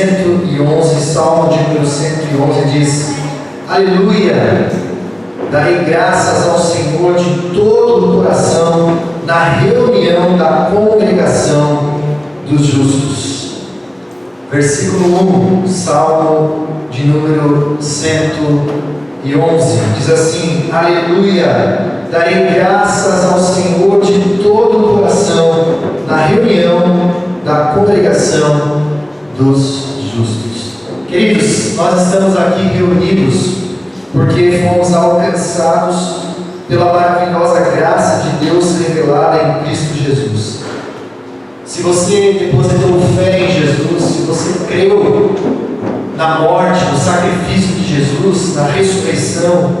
111, Salmo de número 111 diz: Aleluia! Darei graças ao Senhor de todo o coração na reunião da congregação dos justos. Versículo 1, Salmo de número 111, diz assim: Aleluia! Darei graças ao Senhor de todo o coração na reunião da congregação dos justos. Queridos, nós estamos aqui reunidos porque fomos alcançados pela maravilhosa graça de Deus revelada em Cristo Jesus. Se você depositou fé em Jesus, se você creu na morte, no sacrifício de Jesus, na ressurreição,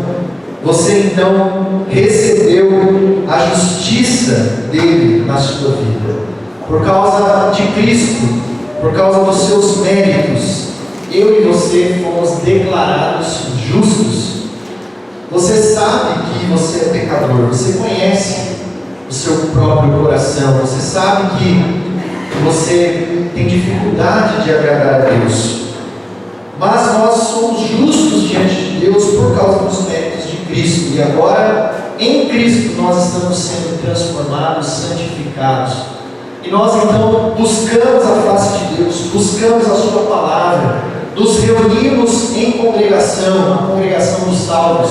você então recebeu a justiça dele na sua vida. Por causa de Cristo, por causa dos seus méritos, eu e você fomos declarados justos. Você sabe que você é pecador, você conhece o seu próprio coração, você sabe que você tem dificuldade de agradar a Deus. Mas nós somos justos diante de Deus por causa dos méritos de Cristo. E agora, em Cristo, nós estamos sendo transformados, santificados. E nós então buscamos a face de Deus, buscamos a sua palavra, nos reunimos em congregação, a congregação dos salvos,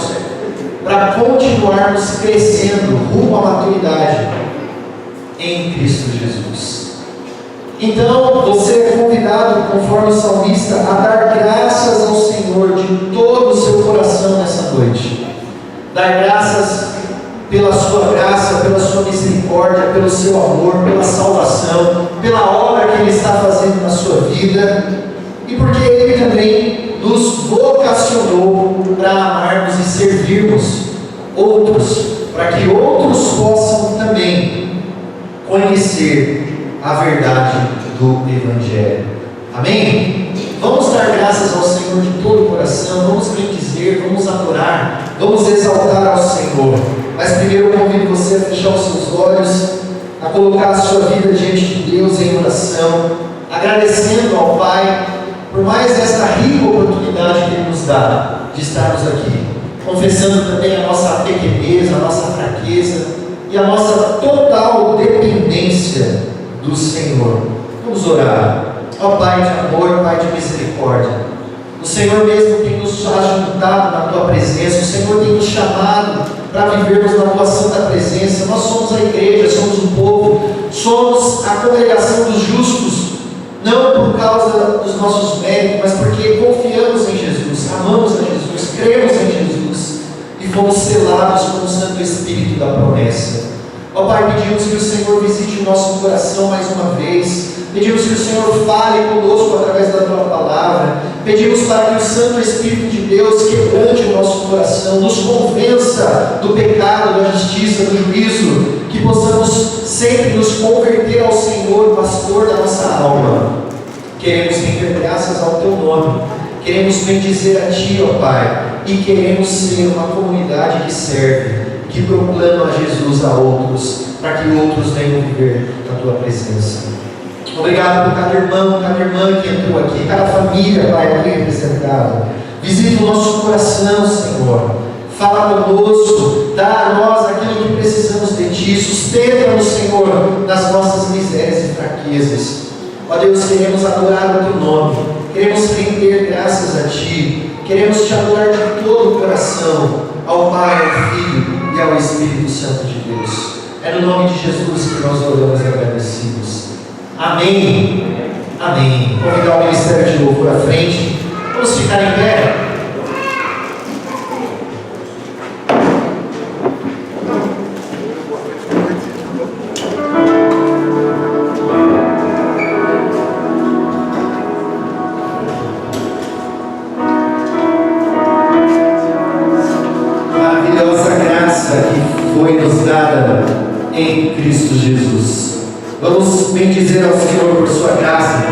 para continuarmos crescendo rumo à maturidade em Cristo Jesus. Então, você é convidado, conforme o salmista, a dar graças ao Senhor de todo o seu coração nessa noite. Dar graças pela sua graça, pela sua misericórdia, pelo seu amor, pela salvação, pela obra que Ele está fazendo na sua vida, e porque Ele também nos vocacionou para amarmos e servirmos outros, para que outros possam também conhecer a verdade do Evangelho. Amém? Vamos dar graças ao Senhor de todo o coração, vamos bendizer, vamos adorar, vamos exaltar ao Senhor. Mas primeiro eu convido você a fechar os seus olhos, a colocar a sua vida diante de Deus em oração, agradecendo ao Pai por mais esta rica oportunidade que Ele nos dá de estarmos aqui, confessando também a nossa pequenez, a nossa fraqueza e a nossa total dependência do Senhor. Vamos orar. Ó Pai de amor, Pai de misericórdia, o Senhor mesmo tem nos ajuntado na Tua presença, o Senhor tem nos chamado para vivermos na Tua santa presença. Nós somos a igreja, somos o povo, somos a congregação dos justos, não por causa dos nossos méritos, mas porque confiamos em Jesus, amamos a Jesus, cremos em Jesus e fomos selados com o Santo Espírito da promessa. Ó Pai, pedimos que o Senhor visite o nosso coração mais uma vez, pedimos que o Senhor fale conosco através da Tua palavra, pedimos para que o Santo Espírito de Deus quebrante o nosso coração, nos convença do pecado, da justiça, do juízo, que possamos sempre nos converter ao Senhor, pastor da nossa alma. Queremos render graças ao Teu nome, queremos bendizer a Ti, ó Pai, e queremos ser uma comunidade que serve, que proclama a Jesus a outros, para que outros venham viver na Tua presença. Obrigado por cada irmão, cada irmã que entrou aqui, cada família, Pai, aqui representada. Visita o nosso coração, Senhor. Fala conosco, dá a nós aquilo que precisamos de Ti. Sustenta-nos, Senhor, nas nossas misérias e fraquezas. Ó Deus, queremos adorar o Teu nome, queremos render graças a Ti, queremos Te adorar de todo o coração, ao Pai, ao Filho e ao Espírito Santo de Deus. É no nome de Jesus que nós oramos agradecidos. Amém. Amém. Vou convidar o Ministério de Louvor à frente. Vamos ficar em pé. Maravilhosa graça que foi nos dada em Cristo Jesus. Vamos bendizer ao Senhor por sua graça,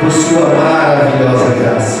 por sua maravilhosa graça.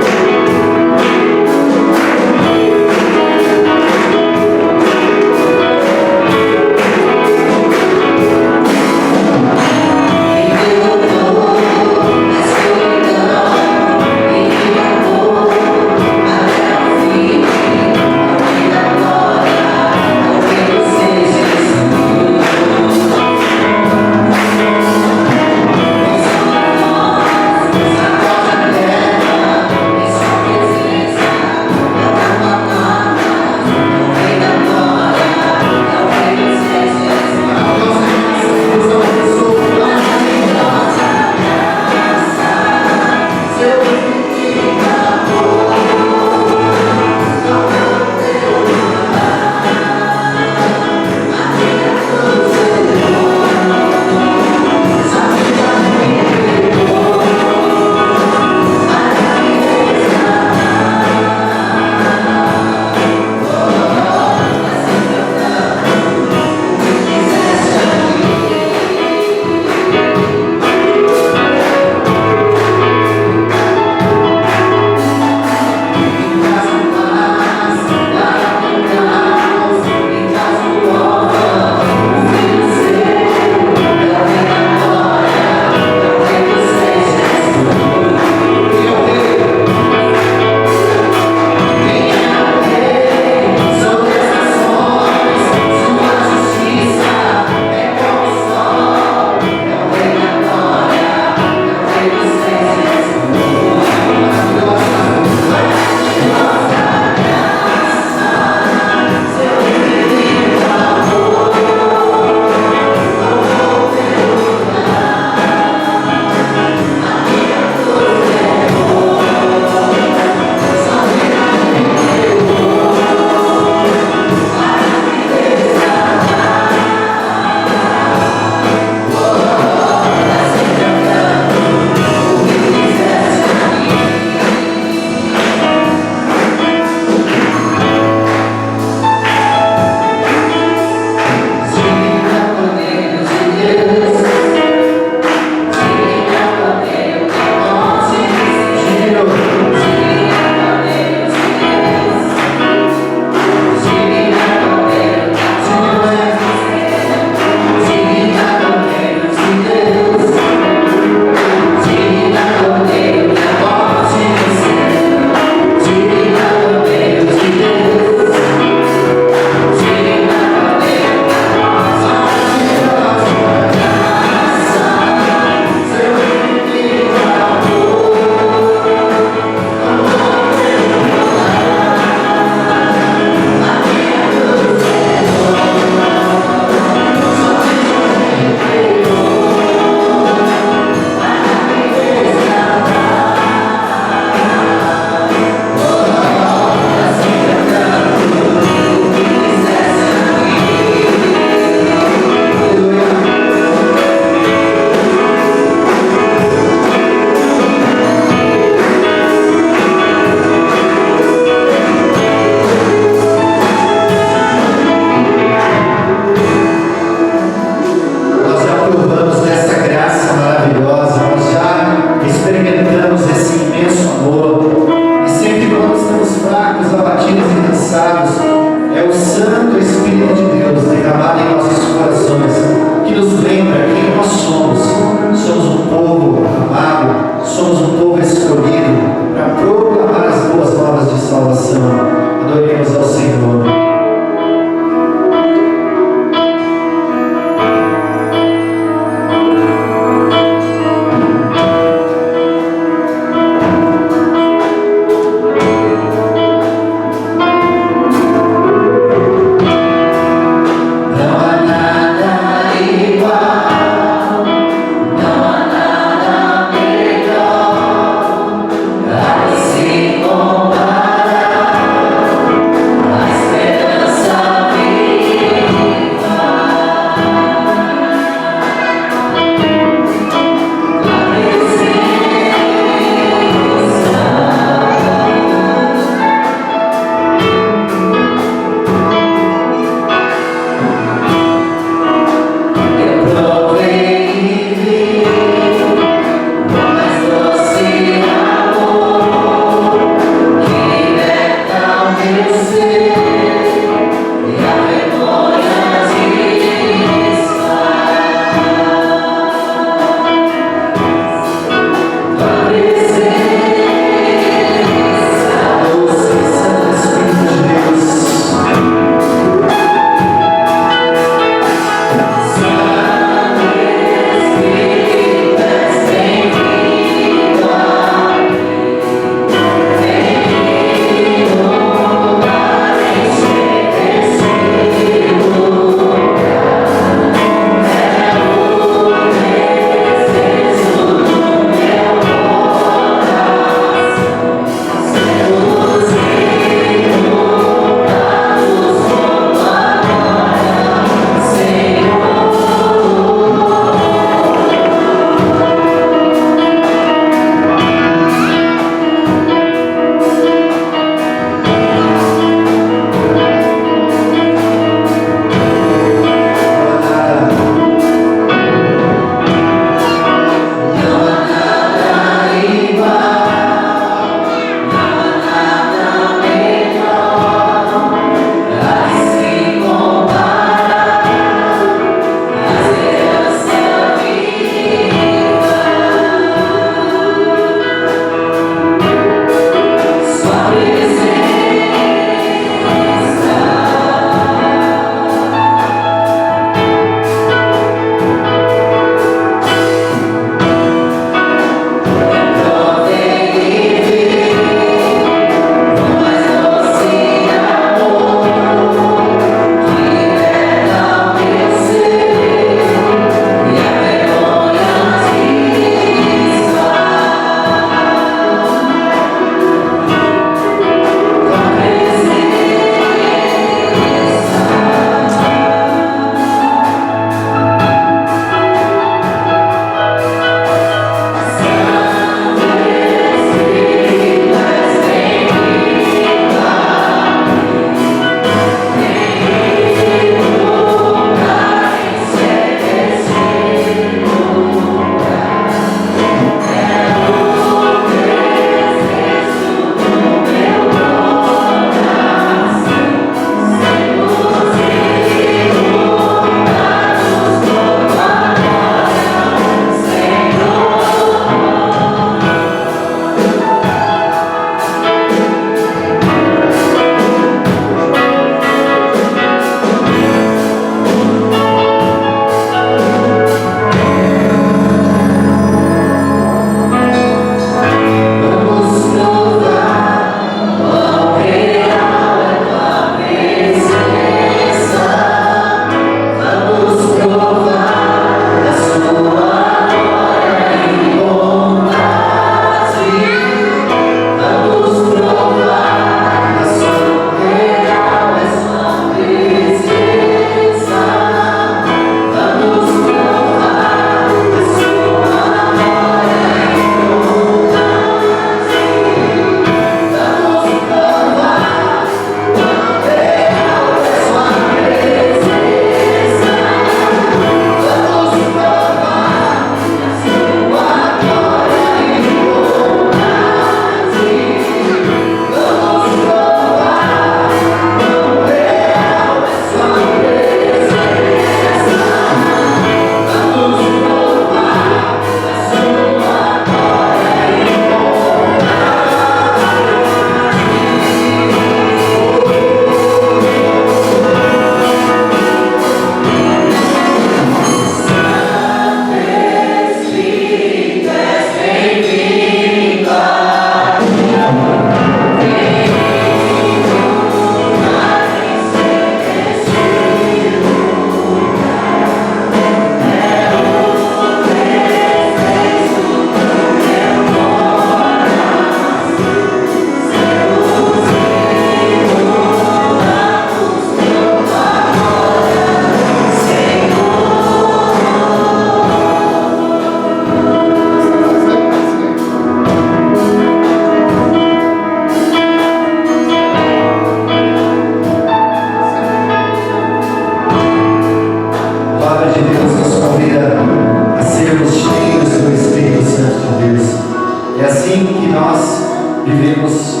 vivemos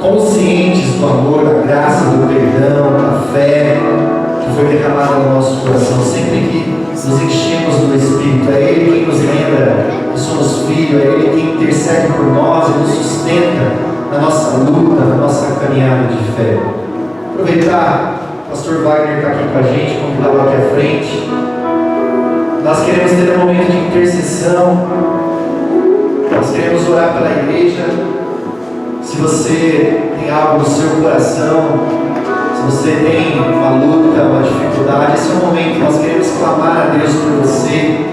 conscientes do amor, da graça, do perdão, da fé que foi derramada no nosso coração. Sempre que nos enchemos do Espírito, é Ele quem nos lembra que somos filhos, é Ele quem intercede por nós e nos sustenta na nossa luta, na nossa caminhada de fé. Aproveitar, o pastor Wagner está aqui com a gente, convidá-lo aqui à frente. Nós queremos ter um momento de intercessão, nós queremos orar pela igreja. Se você tem algo no seu coração, se você tem uma luta, uma dificuldade, esse é o momento. Nós queremos clamar a Deus por você.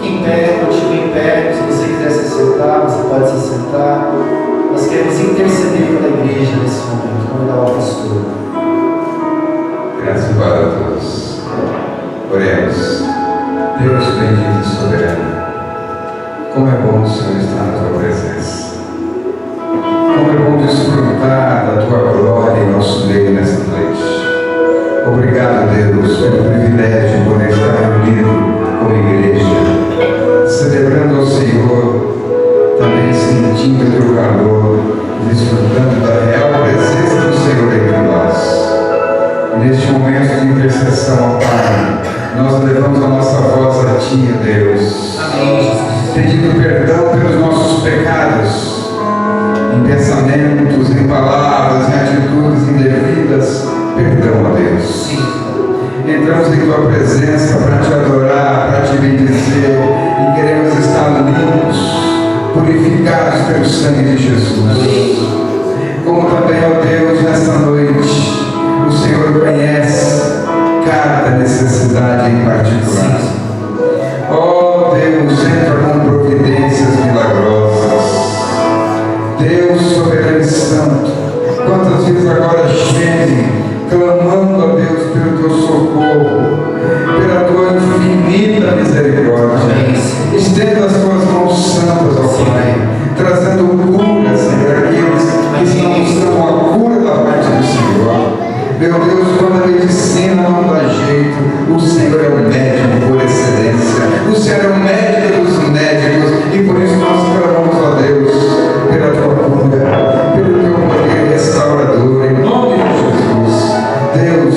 Fique em pé, continue em pé. Se você quiser se sentar, você pode se sentar. Nós queremos interceder pela igreja nesse momento. Convidar o pastor. Graças a todos. Oremos. Deus bendito e soberano, como é bom o Senhor estar na tua presença. Como é bom desfrutar da tua glória em nosso meio nesta noite. Obrigado, Deus, pelo privilégio de poder estar reunido como igreja, celebrando ao Senhor, também sentindo o teu calor, desfrutando da real presença do Senhor entre nós. Neste momento de intercessão, ó Pai, nós levamos a nossa voz a Ti, Deus. Amém. Pedindo perdão pelos nossos pecados, em pensamentos, em palavras, em atitudes indevidas. Perdão, ó Deus. Sim. Entramos em Tua presença para Te adorar, para Te bendizer, e queremos estar limpos, purificados pelo sangue de Jesus. Como também, ó Deus, nesta noite, o Senhor conhece cada necessidade em particular. Ó Deus, entra com providências milagrosas. Deus soberano e santo, quantas vezes agora gemem, clamando a Deus pelo teu socorro, pela tua infinita misericórdia. Estenda as tuas mãos santas, ó Pai, trazendo cura, Senhor, aqueles que não estão a cura da parte do Senhor. Meu Deus, quando a medicina não dá jeito, o Senhor é o médico por excelência. O Senhor é o médico dos médicos, e por isso nós clamamos a Deus pela tua cura, pelo teu poder restaurador, em nome de Jesus. Deus,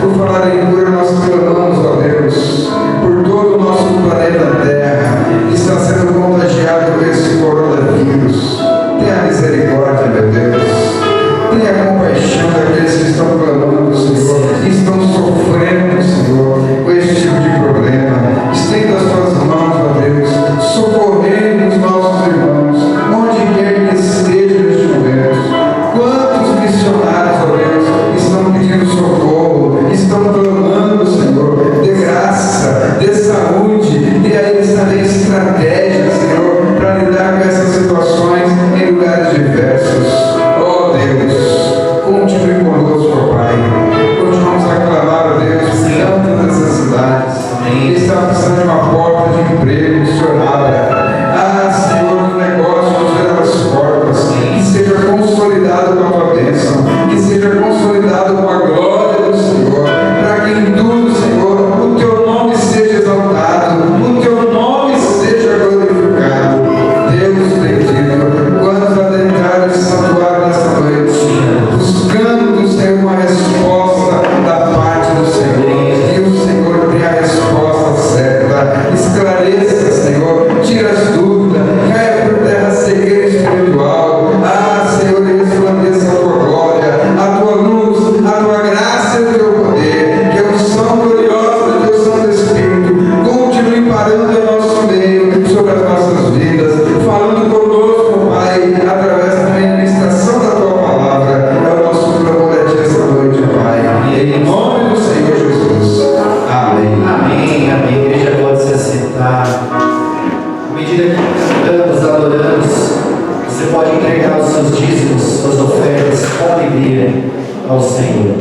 por falar em cura, nós clamamos a Deus por todo o nosso planeta Terra que está sendo contagiado por esse coronavírus. Tenha misericórdia, meu Deus. Tenha compaixão daqueles que estão clamando, Senhor, que estão sofrendo, Senhor, com esse tipo de problema. Estenda as tuas mãos, ó Deus, socorrendo os nossos irmãos, onde quer que estejam neste momento. Quantos missionários, ó Deus, estão pedindo socorro, estão clamando, Senhor, de graça, de saúde, e a eles também estratégia, Senhor, para lidar com essas situações em lugares diversos. Continue conosco, ó Pai. Continuamos a clamar a Deus por tantas necessidades. Está precisando de uma porta de emprego, que o Senhor abra. Ah, Senhor, que o negócio nos dê as portas, que seja consolidado com a tua bênção, que seja consolidado com a glória do Senhor, para que em tudo, Senhor, o teu nome seja exaltado, o teu nome seja glorificado. Deus bendito, quantos adentraram esse santuário nesta noite, buscando do Senhor uma resposta da parte do Senhor, e o Senhor tem a resposta certa. Esclareça, Senhor, tira as dúvidas, caia por terra cegueira espiritual. Ah, Senhor, resplandeça a tua glória, a tua luz, a tua graça e o teu poder, que a unção gloriosa do teu Santo Espírito continue parando em nosso meio, sobre as nossas vidas, falando conosco, Pai, através da ministração da tua palavra. É o nosso clamor a ti esta noite, Pai. Em nome do Senhor Jesus. Amém. Amém, amém. A igreja pode se assentar. À medida que cantamos, adoramos, você pode entregar os seus dízimos, suas ofertas com alegria ao Senhor.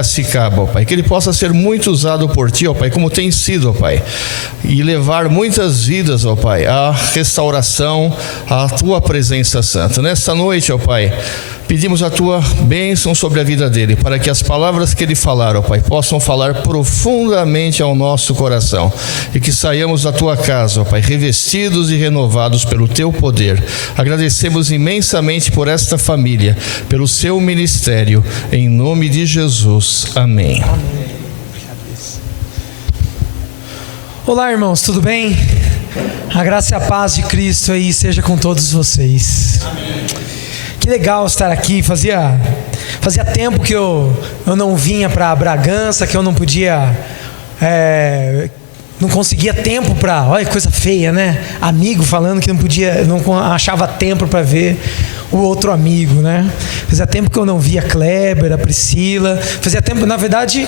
Piracicaba, ó Pai, que ele possa ser muito usado por Ti, ó Pai, como tem sido, ó Pai, e levar muitas vidas, ó Pai, à restauração, à Tua presença santa. Nesta noite, ó Pai, pedimos a Tua bênção sobre a vida dele, para que as palavras que ele falar, ó Pai, possam falar profundamente ao nosso coração, e que saiamos da Tua casa, ó Pai, revestidos e renovados pelo Teu poder. Agradecemos imensamente por esta família, pelo seu ministério, em nome de Jesus. Amém. Olá, irmãos, tudo bem? A graça e a paz de Cristo aí seja com todos vocês. Amém. Que legal estar aqui. Fazia tempo que eu não vinha para Bragança, que eu não podia, não conseguia tempo para, olha que coisa feia, né? Amigo falando que não podia, não achava tempo para ver o outro amigo, né? Fazia tempo que eu não via a Kleber, a Priscila. Fazia tempo, na verdade,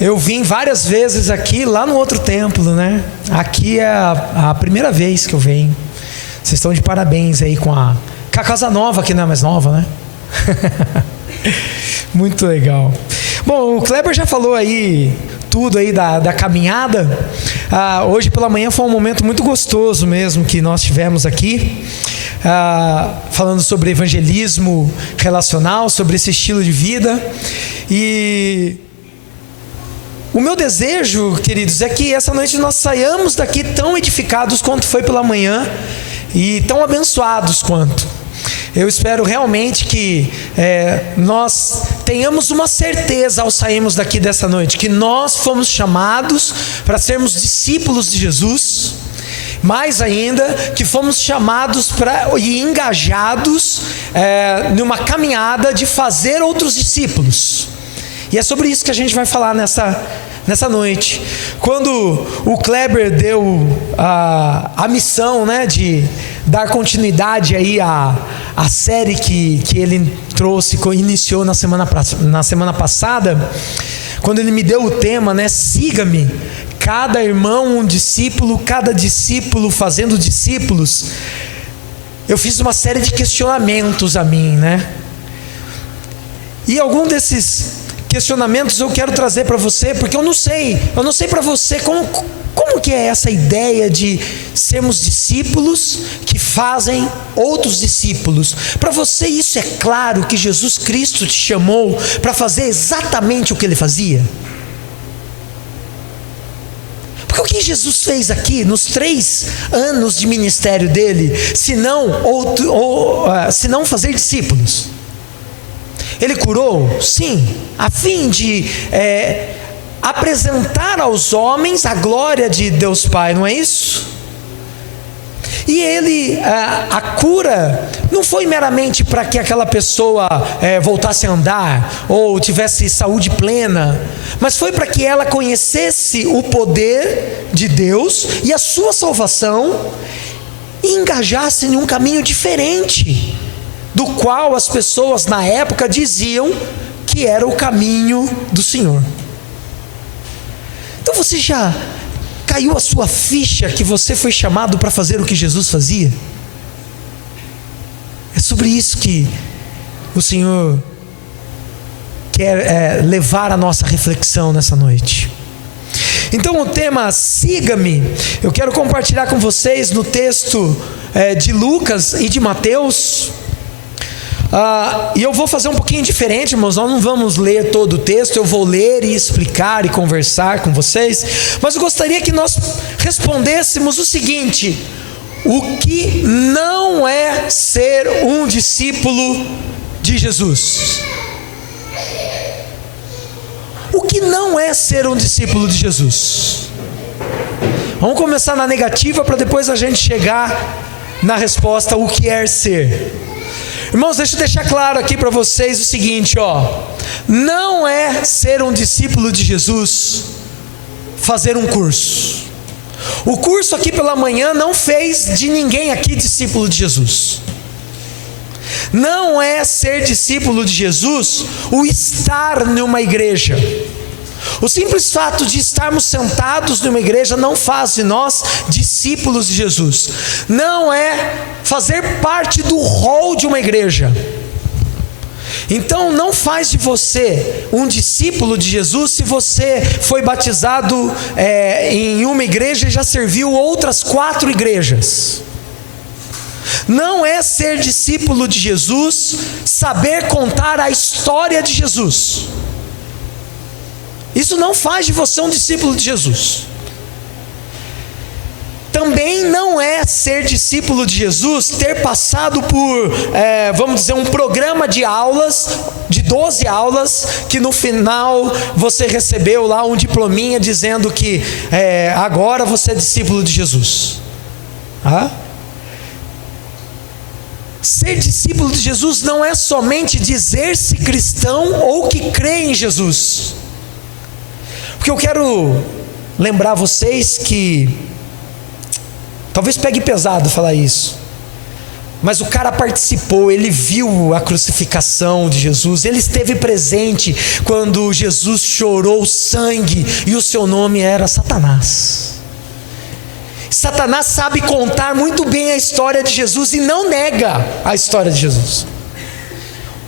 eu vim várias vezes aqui, lá no outro templo, né? Aqui é a primeira vez que eu venho. Vocês estão de parabéns aí com a casa nova, que não é mais nova, né? Muito legal. Bom, o Kleber já falou aí tudo aí da caminhada. Hoje pela manhã foi um momento muito gostoso mesmo que nós tivemos aqui, falando sobre evangelismo relacional, sobre esse estilo de vida. E o meu desejo, queridos, é que essa noite nós saiamos daqui tão edificados quanto foi pela manhã e tão abençoados quanto. Eu espero realmente que nós tenhamos uma certeza ao sairmos daqui dessa noite, que nós fomos chamados para sermos discípulos de Jesus, mais ainda, que fomos chamados e engajados numa caminhada de fazer outros discípulos. E é sobre isso que a gente vai falar nessa noite. Quando o Kleber deu a missão, né, de dar continuidade aí à série que ele trouxe, iniciou na semana passada, quando ele me deu o tema, né, siga-me, cada irmão um discípulo, cada discípulo fazendo discípulos, eu fiz uma série de questionamentos a mim, né? E algum desses questionamentos eu quero trazer para você, porque eu não sei para você como que é essa ideia de sermos discípulos que fazem outros discípulos. Para você isso é claro que Jesus Cristo te chamou para fazer exatamente o que ele fazia? Porque o que Jesus fez aqui nos 3 anos de ministério dele, se não fazer discípulos? Ele curou? Sim, a fim de apresentar aos homens a glória de Deus Pai, não é isso? E a cura não foi meramente para que aquela pessoa voltasse a andar ou tivesse saúde plena, mas foi para que ela conhecesse o poder de Deus e a sua salvação e engajasse em um caminho diferente do qual as pessoas na época diziam que era o caminho do Senhor. Então você já caiu a sua ficha que você foi chamado para fazer o que Jesus fazia? É sobre isso que o Senhor quer levar a nossa reflexão nessa noite. Então o tema siga-me, eu quero compartilhar com vocês no texto de Lucas e de Mateus. E eu vou fazer um pouquinho diferente, irmãos. Nós não vamos ler todo o texto, eu vou ler e explicar e conversar com vocês, mas eu gostaria que nós respondêssemos o seguinte: o que não é ser um discípulo de Jesus? O que não é ser um discípulo de Jesus? Vamos começar na negativa para depois a gente chegar na resposta, o que é ser. Irmãos, deixa eu deixar claro aqui para vocês o seguinte, não é ser um discípulo de Jesus fazer um curso. O curso aqui pela manhã não fez de ninguém aqui discípulo de Jesus. Não é ser discípulo de Jesus o estar numa igreja. O simples fato de estarmos sentados numa igreja não faz de nós discípulos de Jesus. Não é fazer parte do rol de uma igreja. Então não faz de você um discípulo de Jesus se você foi batizado em uma igreja e já serviu outras 4 igrejas. Não é ser discípulo de Jesus saber contar a história de Jesus. Isso não faz de você um discípulo de Jesus. Também não é ser discípulo de Jesus ter passado por, vamos dizer, um programa de aulas, de 12 aulas, que no final você recebeu lá um diplominha dizendo que agora você é discípulo de Jesus. Ser discípulo de Jesus não é somente dizer-se cristão ou que crê em Jesus. Porque eu quero lembrar vocês que talvez pegue pesado falar isso, mas o cara participou, ele viu a crucificação de Jesus, ele esteve presente quando Jesus chorou sangue e o seu nome era Satanás. Satanás sabe contar muito bem a história de Jesus e não nega a história de Jesus,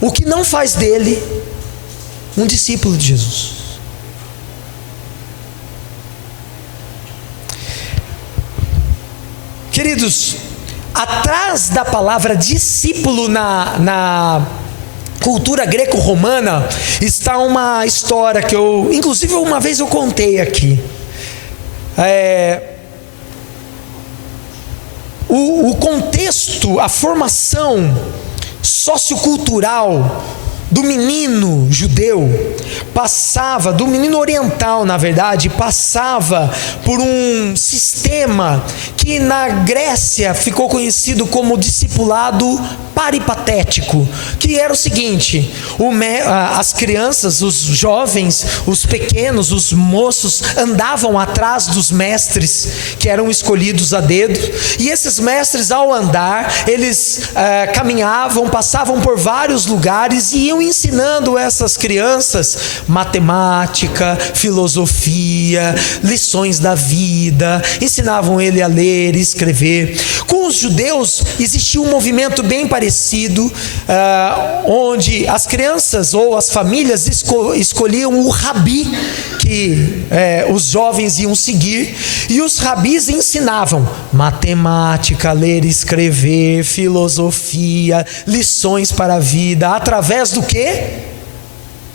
o que não faz dele um discípulo de Jesus. Queridos, atrás da palavra discípulo na cultura greco-romana está uma história que inclusive uma vez eu contei aqui. O contexto, a formação sociocultural do menino judeu do menino oriental, na verdade, passava por um sistema que na Grécia ficou conhecido como discipulado paripatético, que era o seguinte: as crianças, os jovens, os pequenos, os moços andavam atrás dos mestres que eram escolhidos a dedo, e esses mestres, ao andar, eles caminhavam, passavam por vários lugares e iam ensinando essas crianças matemática, filosofia, lições da vida, ensinavam ele a ler e escrever. Com os judeus existia um movimento bem parecido, onde as crianças ou as famílias escolhiam o rabi que os jovens iam seguir, e os rabis ensinavam matemática, ler e escrever, filosofia, lições para a vida, através do quê?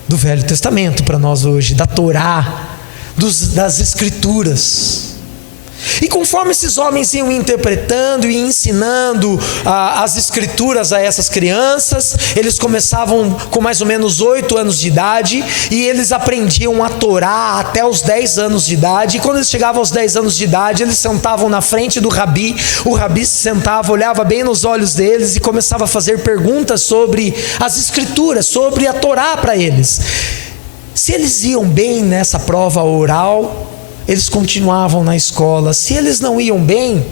Do Velho Testamento para nós hoje, da Torá, das Escrituras. E conforme esses homens iam interpretando e ensinando as Escrituras a essas crianças, eles começavam com mais ou menos 8 anos de idade, e eles aprendiam a Torá até os 10 anos de idade. E quando eles chegavam aos 10 anos de idade, eles sentavam na frente do rabi. O rabi se sentava, olhava bem nos olhos deles e começava a fazer perguntas sobre as Escrituras, sobre a Torá para eles. Se eles iam bem nessa prova oral, eles continuavam na escola. Se eles não iam bem,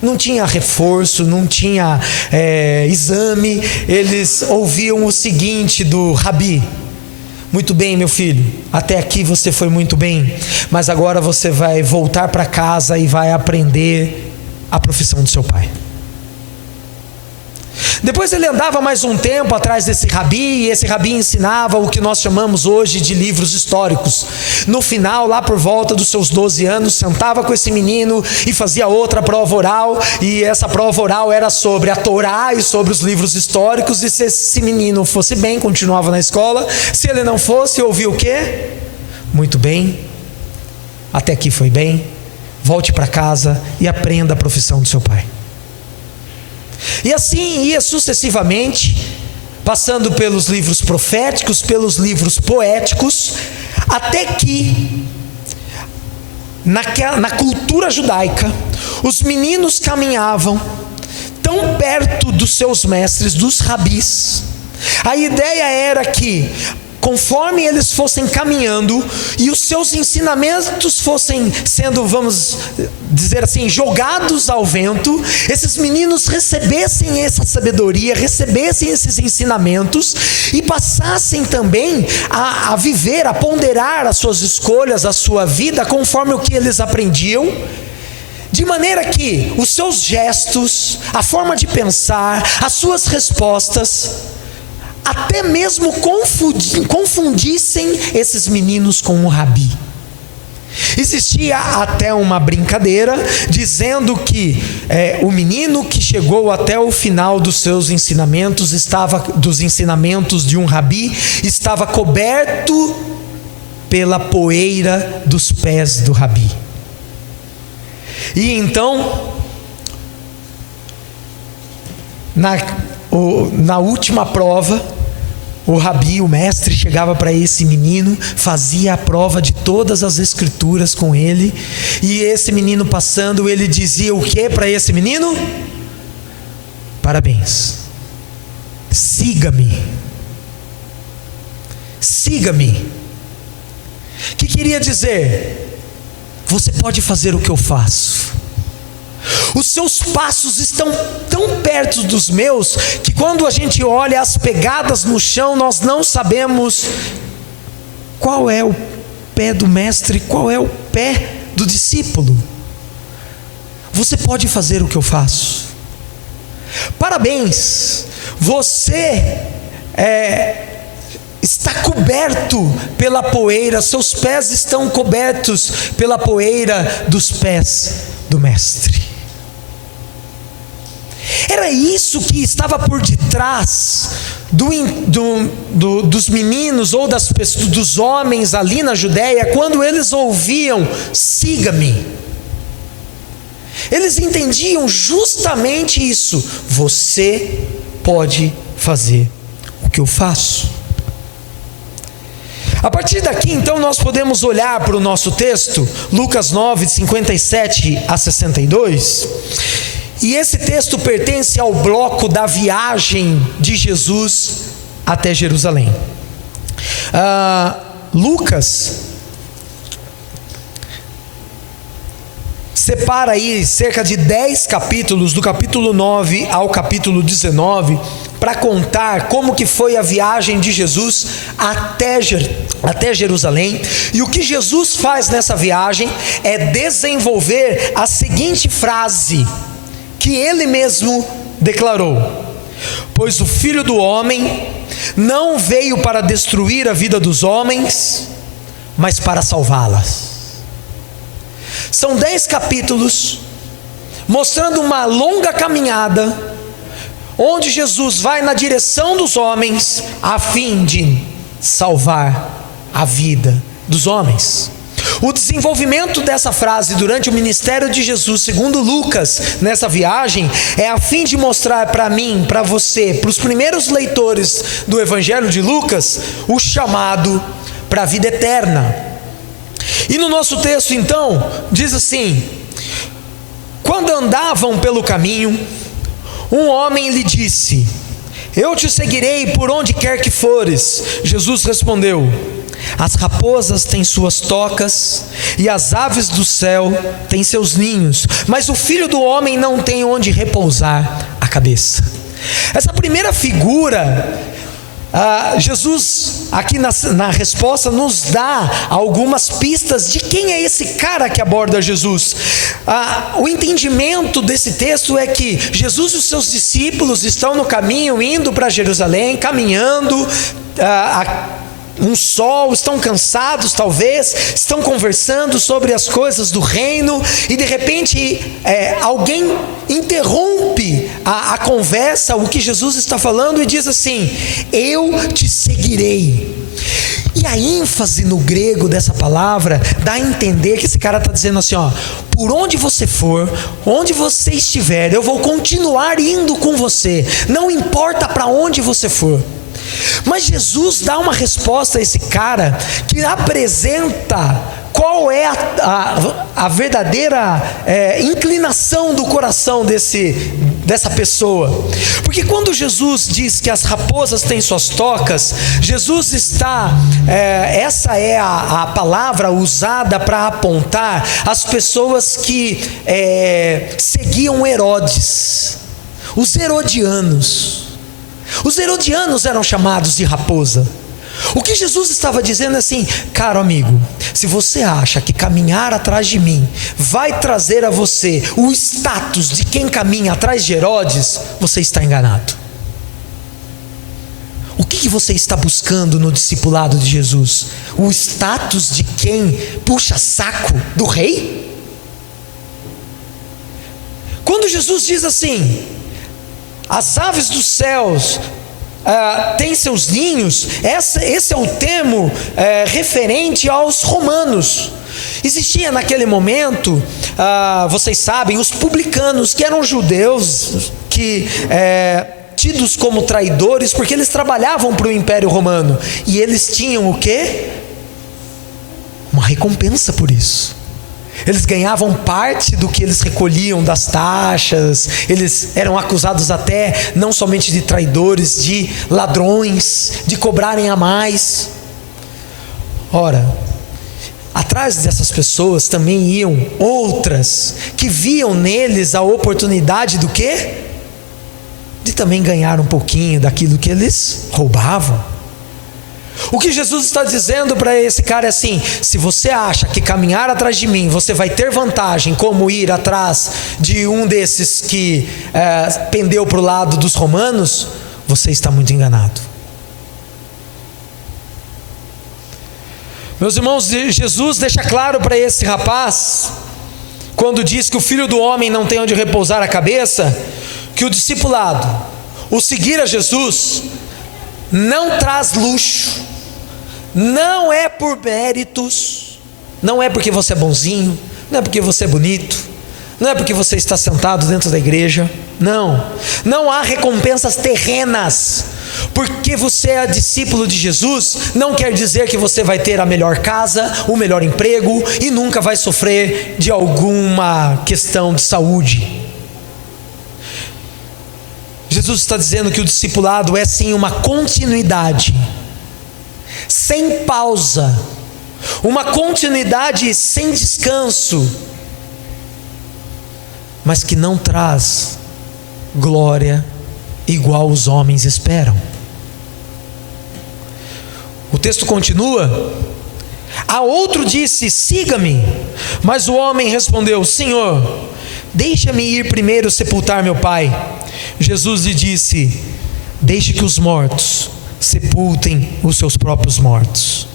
não tinha reforço, não tinha exame, eles ouviam o seguinte do rabi: muito bem, meu filho, até aqui você foi muito bem, mas agora você vai voltar para casa e vai aprender a profissão do seu pai. Depois ele andava mais um tempo atrás desse rabi, e esse rabi ensinava o que nós chamamos hoje de livros históricos. No final, lá por volta dos seus 12 anos, sentava com esse menino e fazia outra prova oral, e essa prova oral era sobre a Torá e sobre os livros históricos. E se esse menino fosse bem, continuava na escola. Se ele não fosse, ouvia o quê? Muito bem, até aqui foi bem, volte para casa e aprenda a profissão do seu pai. E assim ia sucessivamente, passando pelos livros proféticos, pelos livros poéticos, até que na cultura judaica os meninos caminhavam tão perto dos seus mestres, dos rabis. A ideia era que, conforme eles fossem caminhando e os seus ensinamentos fossem sendo, vamos dizer assim, jogados ao vento, esses meninos recebessem essa sabedoria, recebessem esses ensinamentos e passassem também a viver, a ponderar as suas escolhas, a sua vida conforme o que eles aprendiam, de maneira que os seus gestos, a forma de pensar, as suas respostas, até mesmo confundissem esses meninos com o rabi. Existia até uma brincadeira dizendo que o menino que chegou até o final dos seus ensinamentos, dos ensinamentos de um rabi, estava coberto pela poeira dos pés do rabi. E então, na última prova, o rabi, o mestre, chegava para esse menino, fazia a prova de todas as escrituras com ele, e esse menino passando, ele dizia o que para esse menino? Parabéns, siga-me. Siga-me. O que queria dizer? Você pode fazer o que eu faço. Os seus passos estão tão perto dos meus que quando a gente olha as pegadas no chão, nós não sabemos qual é o pé do mestre, qual é o pé do discípulo. Você pode fazer o que eu faço. Parabéns, você está coberto pela poeira, seus pés estão cobertos pela poeira dos pés do mestre. Era isso que estava por detrás dos meninos ou dos homens ali na Judéia, quando eles ouviam, siga-me. Eles entendiam justamente isso. Você pode fazer o que eu faço. A partir daqui, então, nós podemos olhar para o nosso texto, Lucas 9, de 57 a 62, e esse texto pertence ao bloco da viagem de Jesus até Jerusalém. Lucas separa aí cerca de 10 capítulos, do capítulo 9 ao capítulo 19, para contar como que foi a viagem de Jesus até Jerusalém. E o que Jesus faz nessa viagem é desenvolver a seguinte frase que ele mesmo declarou: pois o Filho do Homem não veio para destruir a vida dos homens, mas para salvá-las. São 10 capítulos mostrando uma longa caminhada, onde Jesus vai na direção dos homens a fim de salvar a vida dos homens. O desenvolvimento dessa frase durante o ministério de Jesus, segundo Lucas, nessa viagem, é a fim de mostrar para mim, para você, para os primeiros leitores do Evangelho de Lucas, o chamado para a vida eterna. E no nosso texto, então, diz assim: quando andavam pelo caminho, um homem lhe disse: eu te seguirei por onde quer que fores. Jesus respondeu: as raposas têm suas tocas e as aves do céu têm seus ninhos, mas o Filho do Homem não tem onde repousar a cabeça. Essa primeira figura, Jesus aqui na resposta nos dá algumas pistas de quem é esse cara que aborda Jesus. O entendimento desse texto é que Jesus e os seus discípulos estão no caminho, indo para Jerusalém, caminhando, um sol, estão cansados talvez, estão conversando sobre as coisas do reino, e de repente alguém interrompe a conversa, o que Jesus está falando, e diz assim: eu te seguirei. E a ênfase no grego dessa palavra dá a entender que esse cara está dizendo assim: por onde você for, onde você estiver, eu vou continuar indo com você, não importa para onde você for. Mas Jesus dá uma resposta a esse cara que apresenta qual é a verdadeira inclinação do coração dessa pessoa. Porque quando Jesus diz que as raposas têm suas tocas, Jesus está, essa é a palavra usada para apontar as pessoas que seguiam Herodes, os herodianos. Os herodianos eram chamados de raposa. O que Jesus estava dizendo é assim: caro amigo, se você acha que caminhar atrás de mim vai trazer a você o status de quem caminha atrás de Herodes, você está enganado. O que você está buscando no discipulado de Jesus? O status de quem puxa saco do rei? Quando Jesus diz assim: as aves dos céus têm seus ninhos, esse é o termo referente aos romanos. Existia naquele momento, vocês sabem, os publicanos, que eram judeus, que tidos como traidores, porque eles trabalhavam para o Império Romano, e eles tinham o quê? Uma recompensa por isso. Eles ganhavam parte do que eles recolhiam das taxas. Eles eram acusados até, não somente de traidores, de ladrões, de cobrarem a mais. Ora, atrás dessas pessoas também iam outras, que viam neles a oportunidade do quê? De também ganhar um pouquinho daquilo que eles roubavam. O que Jesus está dizendo para esse cara é assim: se você acha que caminhar atrás de mim você vai ter vantagem, como ir atrás de um desses que pendeu para o lado dos romanos, você está muito enganado. Meus irmãos, Jesus deixa claro para esse rapaz, quando diz que o Filho do Homem não tem onde repousar a cabeça, que o discipulado, o seguir a Jesus, não traz luxo, não é por méritos, não é porque você é bonzinho, não é porque você é bonito, não é porque você está sentado dentro da igreja, não há recompensas terrenas. Porque você é discípulo de Jesus, não quer dizer que você vai ter a melhor casa, o melhor emprego e nunca vai sofrer de alguma questão de saúde. Jesus está dizendo que o discipulado é sim uma continuidade, sem pausa, uma continuidade sem descanso, mas que não traz glória igual os homens esperam. O texto continua: a outro disse: siga-me. Mas o homem respondeu: Senhor, deixa-me ir primeiro sepultar meu pai. Jesus lhe disse: deixe que os mortos sepultem os seus próprios mortos.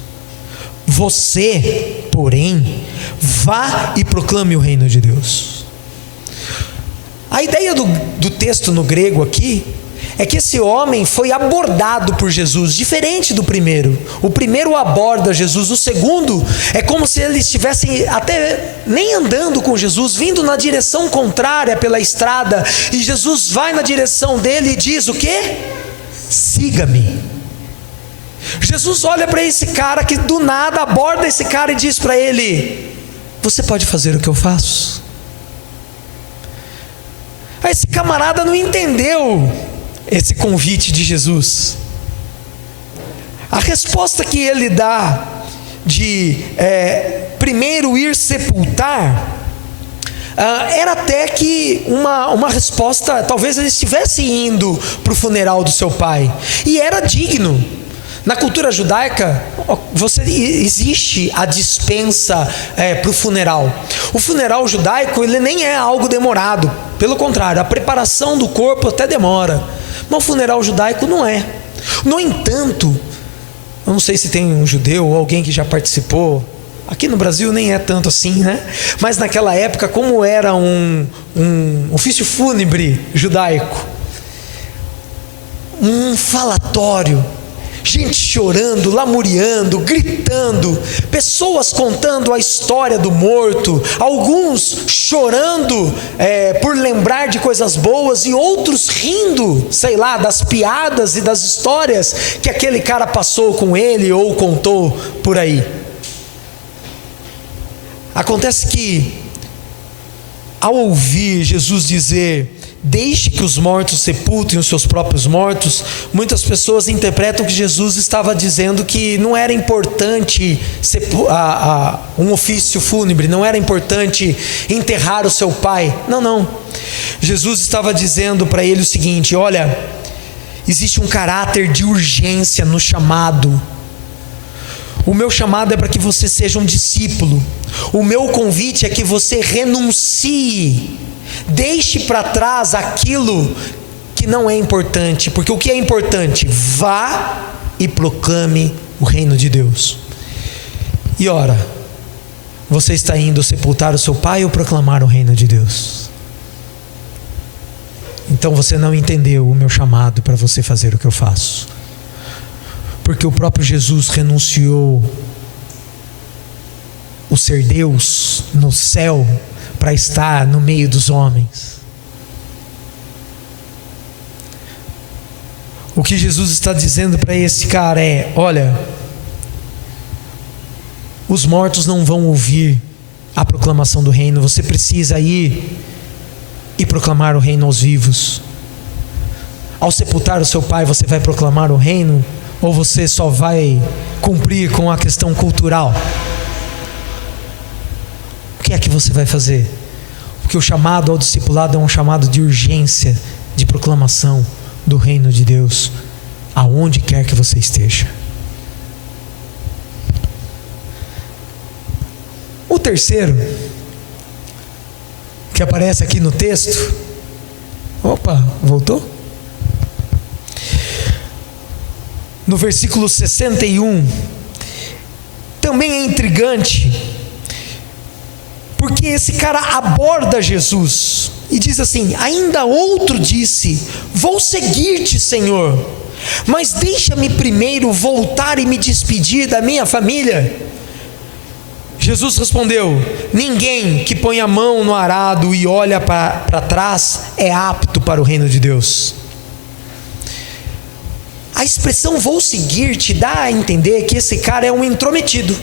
Você, porém, vá e proclame o reino de Deus. A ideia do texto no grego aqui é que esse homem foi abordado por Jesus, diferente do primeiro. O primeiro aborda Jesus, o segundo é como se ele estivesse até nem andando com Jesus, vindo na direção contrária pela estrada, e Jesus vai na direção dele e diz o quê? Siga-me. Jesus olha para esse cara que do nada aborda esse cara e diz para ele: você pode fazer o que eu faço? Aí esse camarada não entendeu esse convite de Jesus. A resposta que ele dá de primeiro ir sepultar era até que uma resposta, talvez ele estivesse indo para o funeral do seu pai, e era digno. Na cultura judaica, existe a dispensa para o funeral. O funeral judaico, ele nem é algo demorado, pelo contrário, a preparação do corpo até demora, mas o funeral judaico não é. No entanto, eu não sei se tem um judeu ou alguém que já participou, aqui no Brasil nem é tanto assim, né? Mas naquela época, como era um ofício fúnebre judaico, um falatório, gente chorando, lamuriando, gritando, pessoas contando a história do morto, alguns chorando por lembrar de coisas boas, e outros rindo, sei lá, das piadas e das histórias que aquele cara passou com ele ou contou por aí. Acontece que, ao ouvir Jesus dizer: deixe que os mortos sepultem os seus próprios mortos, muitas pessoas interpretam que Jesus estava dizendo que não era importante um ofício fúnebre, não era importante enterrar o seu pai. Não. Jesus estava dizendo para ele o seguinte: olha, existe um caráter de urgência no chamado. O meu chamado é para que você seja um discípulo. O meu convite é que você renuncie, deixe para trás aquilo que não é importante, porque o que é importante? Vá e proclame o reino de Deus. E ora, você está indo sepultar o seu pai ou proclamar o reino de Deus? Então você não entendeu o meu chamado para você fazer o que eu faço, porque o próprio Jesus renunciou o ser Deus no céu para estar no meio dos homens. O que Jesus está dizendo para esse cara é: olha, os mortos não vão ouvir a proclamação do reino, você precisa ir e proclamar o reino aos vivos. Ao sepultar o seu pai, você vai proclamar o reino, ou você só vai cumprir com a questão cultural? O que é que você vai fazer? Porque o chamado ao discipulado é um chamado de urgência, de proclamação do reino de Deus, aonde quer que você esteja. O terceiro, que aparece aqui no texto, opa, voltou? No versículo 61, também é intrigante, porque esse cara aborda Jesus e diz assim: ainda outro disse: vou seguir-te, Senhor, mas deixa-me primeiro voltar e me despedir da minha família. Jesus respondeu: ninguém que põe a mão no arado e olha para trás é apto para o reino de Deus. A expressão vou seguir-te dá a entender que esse cara é um intrometido.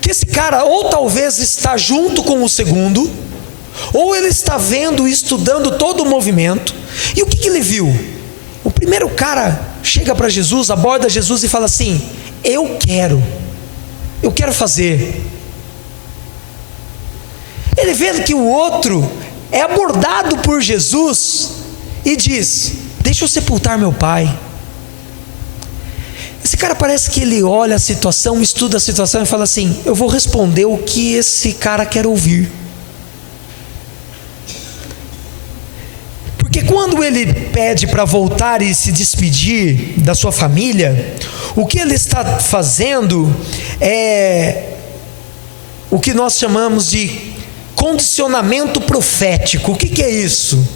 Que esse cara ou talvez está junto com o segundo, ou ele está vendo e estudando todo o movimento. E o que ele viu? O primeiro cara chega para Jesus, aborda Jesus e fala assim: eu quero fazer. Ele vê que o outro é abordado por Jesus e diz: deixa eu sepultar meu pai. Esse cara parece que ele olha a situação, estuda a situação e fala assim: eu vou responder o que esse cara quer ouvir. Porque quando ele pede para voltar e se despedir da sua família, o que ele está fazendo é o que nós chamamos de condicionamento profético. O que é isso?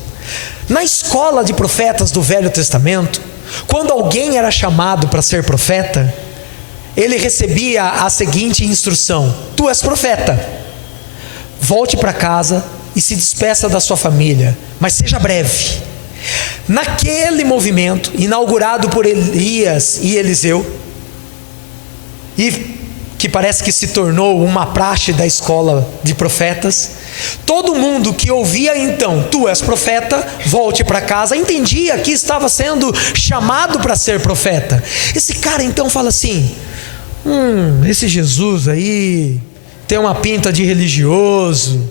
Na escola de profetas do Velho Testamento, quando alguém era chamado para ser profeta, ele recebia a seguinte instrução: tu és profeta, volte para casa e se despeça da sua família, mas seja breve. Naquele movimento inaugurado por Elias e Eliseu, e que parece que se tornou uma praxe da escola de profetas, todo mundo que ouvia então: tu és profeta, volte para casa, entendia que estava sendo chamado para ser profeta. Esse cara então fala assim: esse Jesus aí tem uma pinta de religioso,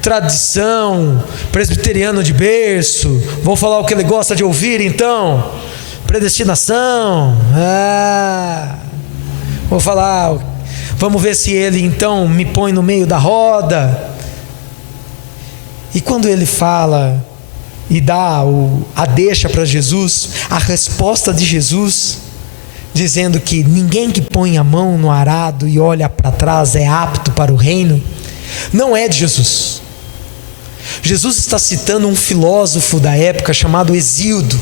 tradição, presbiteriano de berço, vou falar o que ele gosta de ouvir então, predestinação, vou falar, vamos ver se ele então me põe no meio da roda. E quando ele fala e dá a deixa para Jesus, a resposta de Jesus, dizendo que ninguém que põe a mão no arado e olha para trás é apto para o reino, não é de Jesus. Jesus está citando um filósofo da época chamado Hesíodo.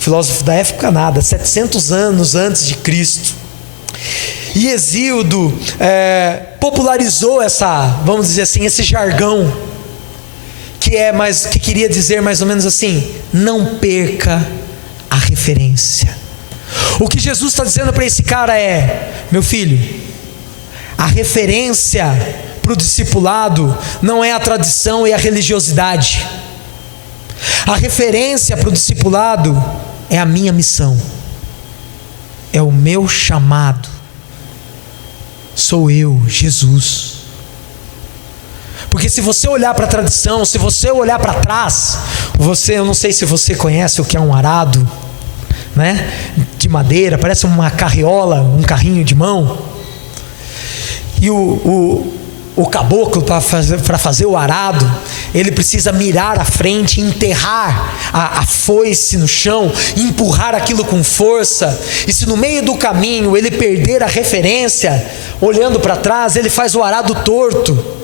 Filósofo da época nada, 700 anos antes de Cristo. E Hesíodo popularizou vamos dizer assim, esse jargão, que queria dizer mais ou menos assim: não perca a referência. O que Jesus está dizendo para esse cara é: meu filho, a referência para o discipulado não é a tradição e a religiosidade. A referência para o discipulado é a minha missão, é o meu chamado. Sou eu, Jesus. Porque se você olhar para a tradição, se você olhar para trás, eu não sei se você conhece o que é um arado, né? De madeira, parece uma carriola, um carrinho de mão. E o o caboclo, para fazer o arado, ele precisa mirar à frente, enterrar a foice no chão, empurrar aquilo com força. E se no meio do caminho ele perder a referência, olhando para trás, ele faz o arado torto.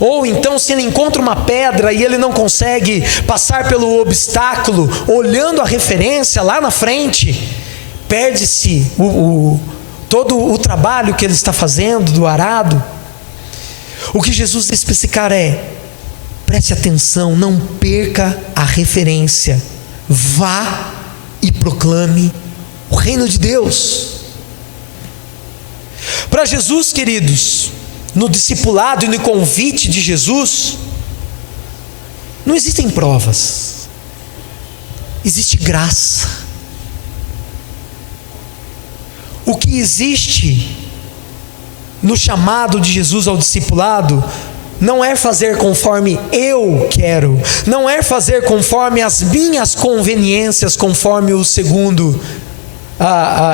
Ou então, se ele encontra uma pedra e ele não consegue passar pelo obstáculo, olhando a referência lá na frente, perde-se todo o trabalho que ele está fazendo do arado. O que Jesus diz para esse cara é: preste atenção, não perca a referência, vá e proclame o reino de Deus. Para Jesus, queridos, no discipulado e no convite de Jesus, não existem provas, existe graça. O que existe no chamado de Jesus ao discipulado não é fazer conforme eu quero, não é fazer conforme as minhas conveniências, conforme o segundo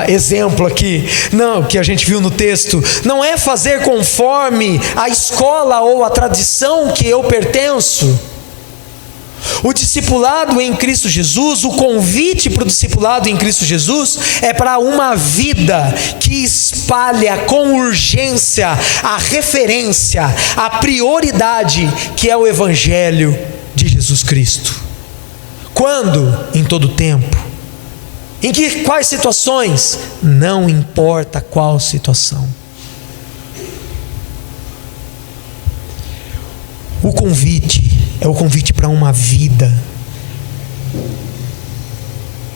exemplo aqui, não, que a gente viu no texto, não é fazer conforme a escola ou a tradição que eu pertenço. O discipulado em Cristo Jesus, o convite para o discipulado em Cristo Jesus é para uma vida que espalha com urgência a referência, a prioridade que é o Evangelho de Jesus Cristo. Quando? Em todo tempo. Quais situações? Não importa qual situação. O convite é o convite para uma vida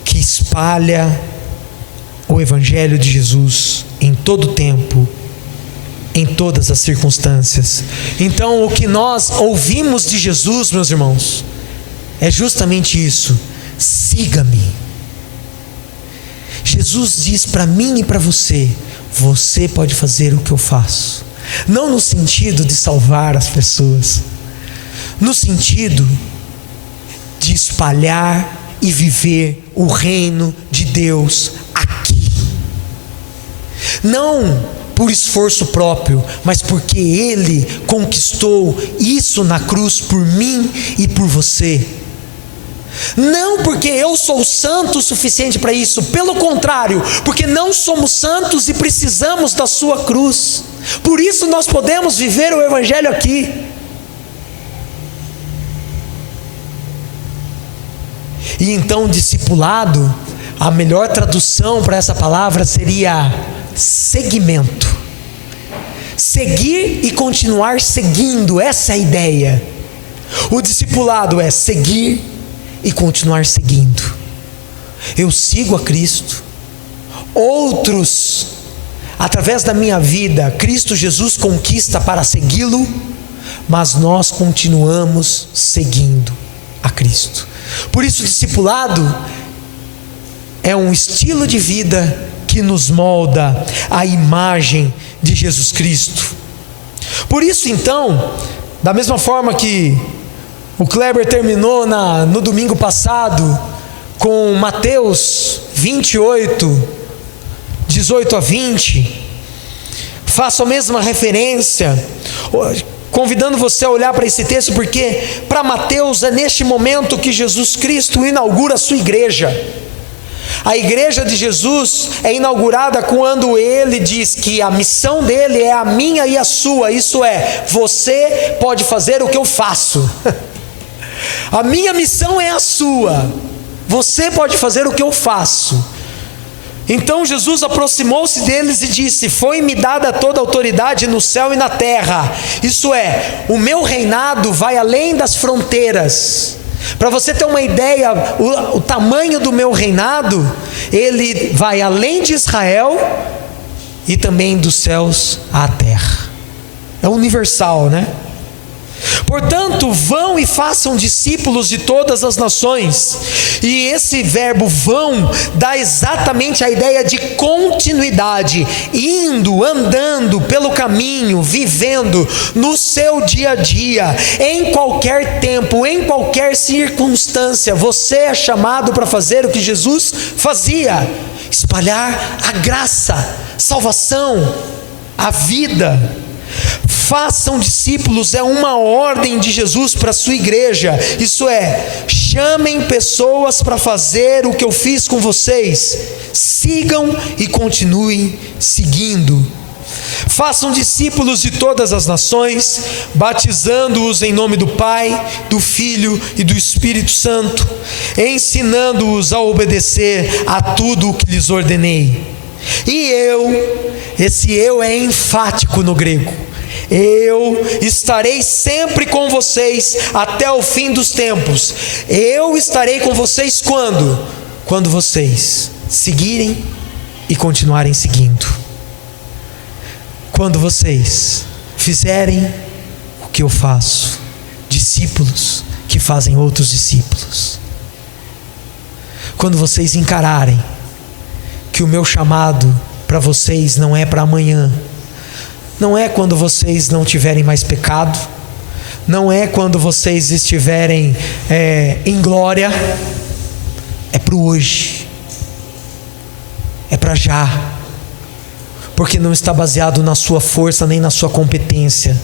que espalha o Evangelho de Jesus em todo tempo, em todas as circunstâncias. Então, o que nós ouvimos de Jesus, meus irmãos, é justamente isso: siga-me. Jesus diz para mim e para você: você pode fazer o que eu faço. Não no sentido de salvar as pessoas, no sentido de espalhar e viver o reino de Deus aqui. Não por esforço próprio, mas porque Ele conquistou isso na cruz por mim e por você. Não porque eu sou santo o suficiente para isso, pelo contrário, porque não somos santos e precisamos da sua cruz. Por isso nós podemos viver o Evangelho aqui. E então, discipulado, a melhor tradução para essa palavra seria seguimento. Seguir e continuar seguindo, essa é a ideia. O discipulado é seguir e continuar seguindo. Eu sigo a Cristo. Outros, através da minha vida, Cristo Jesus conquista para segui-lo, mas nós continuamos seguindo a Cristo. Por isso, o discipulado é um estilo de vida que nos molda a imagem de Jesus Cristo. Por isso, então, da mesma forma que o Kleber terminou no domingo passado com Mateus 28, 18 a 20, faço a mesma referência, convidando você a olhar para esse texto, porque para Mateus é neste momento que Jesus Cristo inaugura a sua igreja. A igreja de Jesus é inaugurada quando ele diz que a missão dele é a minha e a sua, isso é, você pode fazer o que eu faço. A minha missão é a sua, você pode fazer o que eu faço. Então Jesus aproximou-se deles e disse: foi-me dada toda a autoridade no céu e na terra. Isso é, o meu reinado vai além das fronteiras. Para você ter uma ideia, o tamanho do meu reinado, ele vai além de Israel e também dos céus à terra. É universal, né? Portanto, vão e façam discípulos de todas as nações. E esse verbo vão dá exatamente a ideia de continuidade, indo, andando pelo caminho, vivendo no seu dia a dia, em qualquer tempo, em qualquer circunstância. Você é chamado para fazer o que Jesus fazia: espalhar a graça, salvação, a vida. Façam discípulos é uma ordem de Jesus para a sua igreja. Isso é, chamem pessoas para fazer o que eu fiz com vocês. Sigam e continuem seguindo. Façam discípulos de todas as nações, batizando-os em nome do Pai, do Filho e do Espírito Santo, ensinando-os a obedecer a tudo o que lhes ordenei. E esse eu é enfático no grego, eu estarei sempre com vocês até o fim dos tempos. Eu estarei com vocês quando? Quando vocês seguirem e continuarem seguindo. Quando vocês fizerem o que eu faço, discípulos que fazem outros discípulos. Quando vocês encararem que o meu chamado para vocês não é para amanhã, não é quando vocês não tiverem mais pecado, não é quando vocês estiverem em glória, é para o hoje, é para já. Porque não está baseado na sua força nem na sua competência,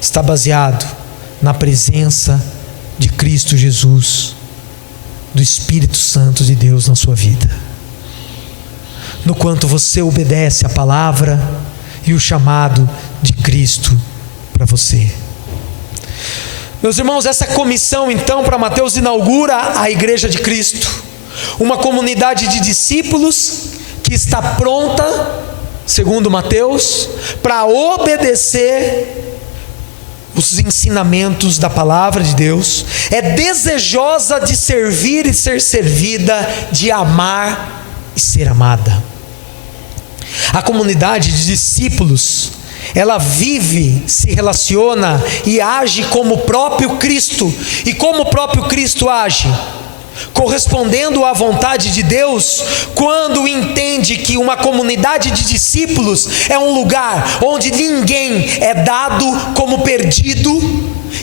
está baseado na presença de Cristo Jesus, do Espírito Santo de Deus na sua vida. No quanto você obedece a palavra e o chamado de Cristo para você. Meus irmãos, essa comissão então para Mateus inaugura a igreja de Cristo, uma comunidade de discípulos que está pronta, segundo Mateus, para obedecer os ensinamentos da palavra de Deus, é desejosa de servir e ser servida, de amar e ser amada. A comunidade de discípulos, ela vive, se relaciona e age como o próprio Cristo. E como o próprio Cristo age? Correspondendo à vontade de Deus, quando entende que uma comunidade de discípulos é um lugar onde ninguém é dado como perdido,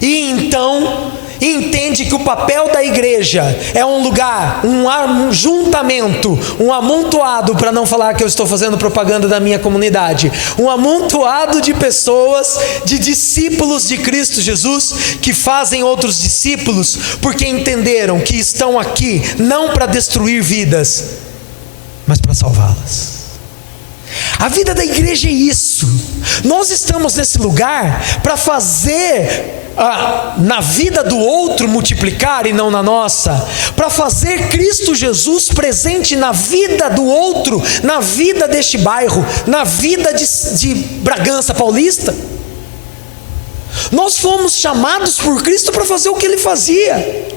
e então entende que o papel da igreja é um lugar, um ajuntamento, um amontoado, para não falar que eu estou fazendo propaganda da minha comunidade, um amontoado de pessoas, de discípulos de Cristo Jesus, que fazem outros discípulos, porque entenderam que estão aqui não para destruir vidas, mas para salvá-las. A vida da igreja é isso. Nós estamos nesse lugar para fazer na vida do outro multiplicar e não na nossa, para fazer Cristo Jesus presente na vida do outro, na vida deste bairro, na vida de Bragança Paulista. Nós fomos chamados por Cristo para fazer o que Ele fazia,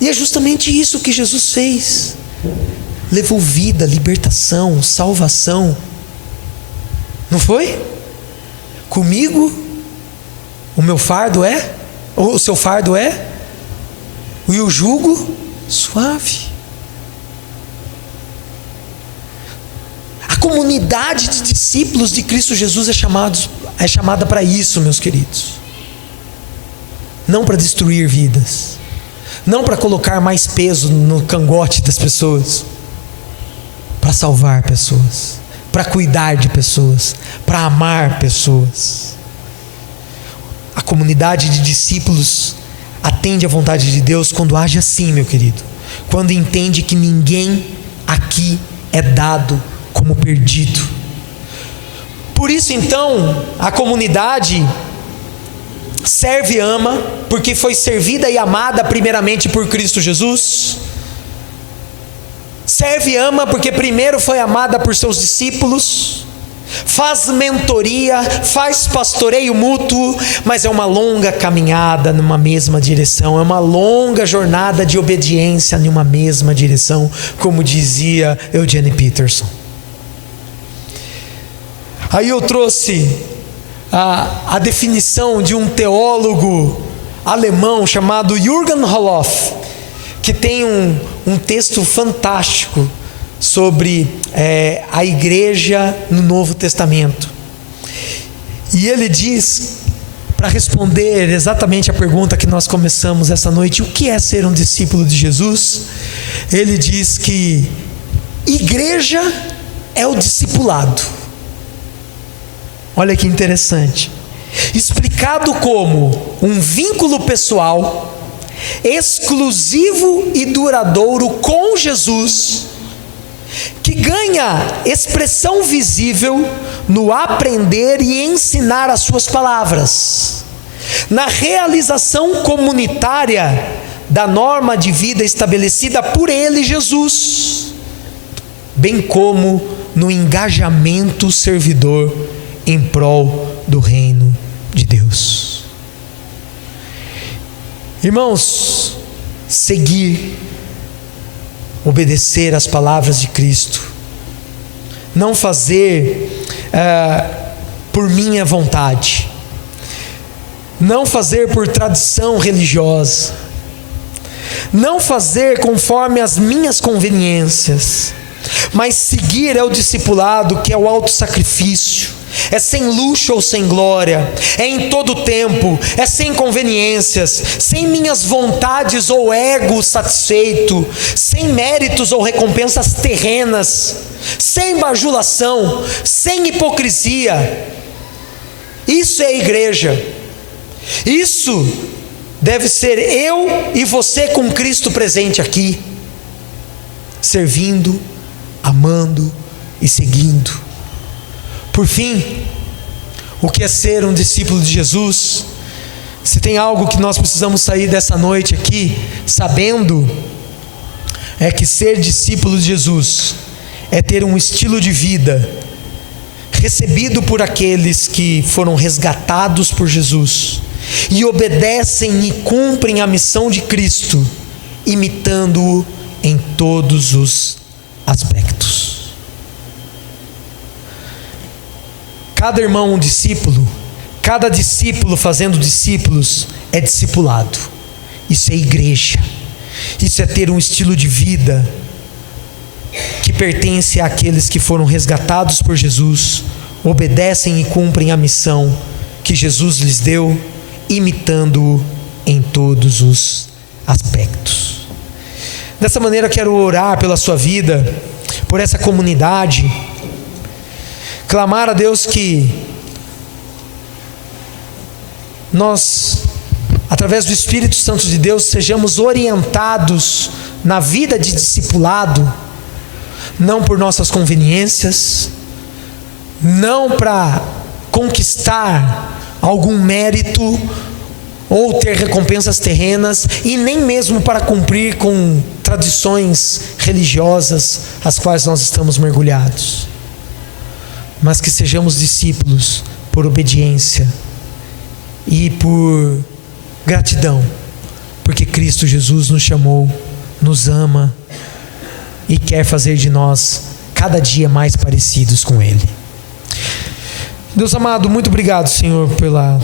e é justamente isso que Jesus fez. Levou vida, libertação, salvação. Não foi? Comigo, o meu fardo é, ou o seu fardo é, e o jugo suave. A comunidade de discípulos de Cristo Jesus é chamada para isso, meus queridos. Não para destruir vidas, não para colocar mais peso no cangote das pessoas, para salvar pessoas, para cuidar de pessoas, para amar pessoas. A comunidade de discípulos atende à vontade de Deus quando age assim, meu querido, quando entende que ninguém aqui é dado como perdido. Por isso então a comunidade serve e ama, porque foi servida e amada primeiramente por Cristo Jesus. Serve e ama porque primeiro foi amada por seus discípulos. Faz mentoria, faz pastoreio mútuo, mas é uma longa caminhada numa mesma direção, é uma longa jornada de obediência numa mesma direção, como dizia Eugene Peterson. Aí eu trouxe a definição de um teólogo alemão chamado Jürgen Roloff, que tem um texto fantástico sobre a igreja no Novo Testamento. E ele diz, para responder exatamente a pergunta que nós começamos essa noite, o que é ser um discípulo de Jesus? Ele diz que igreja é o discipulado. Olha que interessante. Explicado como um vínculo pessoal, exclusivo e duradouro com Jesus, que ganha expressão visível no aprender e ensinar as suas palavras, na realização comunitária da norma de vida estabelecida por Ele, Jesus, bem como no engajamento servidor em prol do reino de Deus. Irmãos, seguir, obedecer às palavras de Cristo, não fazer por minha vontade, não fazer por tradição religiosa, não fazer conforme as minhas conveniências, mas seguir é o discipulado, que é o autossacrifício, é sem luxo ou sem glória, é em todo tempo, é sem conveniências, sem minhas vontades ou ego satisfeito, sem méritos ou recompensas terrenas, sem bajulação, sem hipocrisia. Isso é a igreja. Isso deve ser eu e você com Cristo presente aqui, servindo, amando e seguindo. Por fim, o que é ser um discípulo de Jesus? Se tem algo que nós precisamos sair dessa noite aqui sabendo, é que ser discípulo de Jesus é ter um estilo de vida recebido por aqueles que foram resgatados por Jesus e obedecem e cumprem a missão de Cristo, imitando-o em todos os aspectos. Cada irmão um discípulo, cada discípulo fazendo discípulos é discipulado. Isso é igreja. Isso é ter um estilo de vida que pertence àqueles que foram resgatados por Jesus, obedecem e cumprem a missão que Jesus lhes deu, imitando-o em todos os aspectos. Dessa maneira quero orar pela sua vida, por essa comunidade, clamar a Deus que nós, através do Espírito Santo de Deus, sejamos orientados na vida de discipulado, não por nossas conveniências, não para conquistar algum mérito ou ter recompensas terrenas, e nem mesmo para cumprir com tradições religiosas às quais nós estamos mergulhados, mas que sejamos discípulos por obediência e por gratidão, porque Cristo Jesus nos chamou, nos ama e quer fazer de nós cada dia mais parecidos com Ele. Deus amado, muito obrigado, Senhor, pela